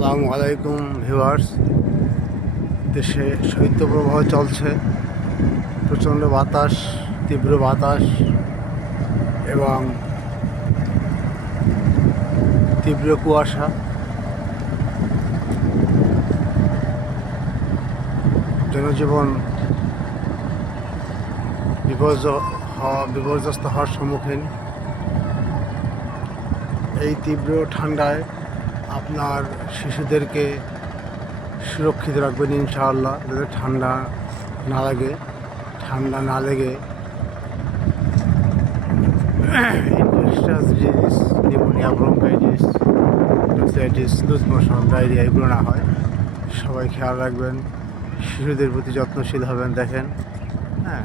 আসসালামু আলাইকুম ভিউয়ার্স। দেশে শৈত্যপ্রবাহ চলছে, প্রচণ্ড বাতাস, তীব্র বাতাস এবং তীব্র কুয়াশা। জনজীবন বিপর্যস্ত হওয়ার সম্মুখীন। এই তীব্র ঠান্ডায় আপনার শিশুদেরকে সুরক্ষিত রাখবেন ইনশাআল্লাহ, যাতে ঠান্ডা না লেগে infectious disease, pneumonia, bronchitis, tonsillitis, loose motion, diarrhoea এগুলো না হয়। সবাই খেয়াল রাখবেন, শিশুদের প্রতি যত্নশীল হবেন। দেখেন, হ্যাঁ,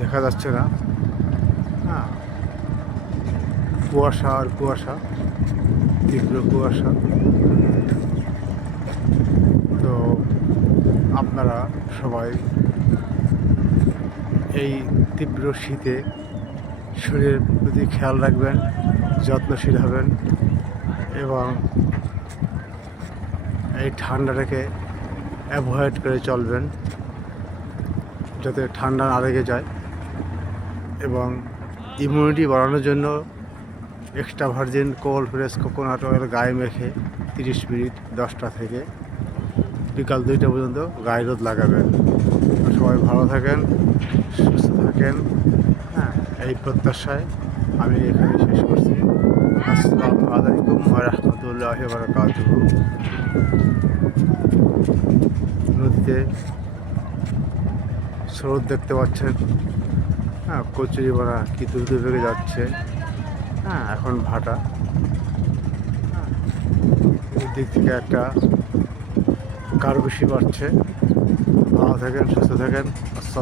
দেখা যাচ্ছে না, হ্যাঁ, কুয়াশা আর কুয়াশা, তীব্র কুয়াশা। তো আপনারা সবাই এই তীব্র শীতে শরীরের প্রতি খেয়াল রাখবেন, যত্নশীল হবেন এবং এই ঠান্ডাটাকে অ্যাভয়েড করে চলবেন, যাতে ঠান্ডা না লেগে যায়। এবং ইমিউনিটি বাড়ানোর জন্য extra virgin cold press coconut oil গায়ে মেখে 30 মিনিট 10টা থেকে বিকাল 2টা পর্যন্ত গায়ে রোদ লাগাবেন। সবাই ভালো থাকেন, সুস্থ থাকেন, হ্যাঁ, এই প্রত্যাশায় আমি এখানে শেষ করছি। আসসালামু আলাইকুম ওয়া রাহমাতুল্লাহি ওয়া বারাকাতুহু। নদীতে স্রোত দেখতে পাচ্ছেন, হ্যাঁ, কচুরিপানা কি দ্রুত বেগে যাচ্ছে, হ্যাঁ, এখন ভাটা, হ্যাঁ, এই দিক থেকে একটা কার বেশি বাড়ছে। ভালো থাকেন, সুস্থ থাকেন।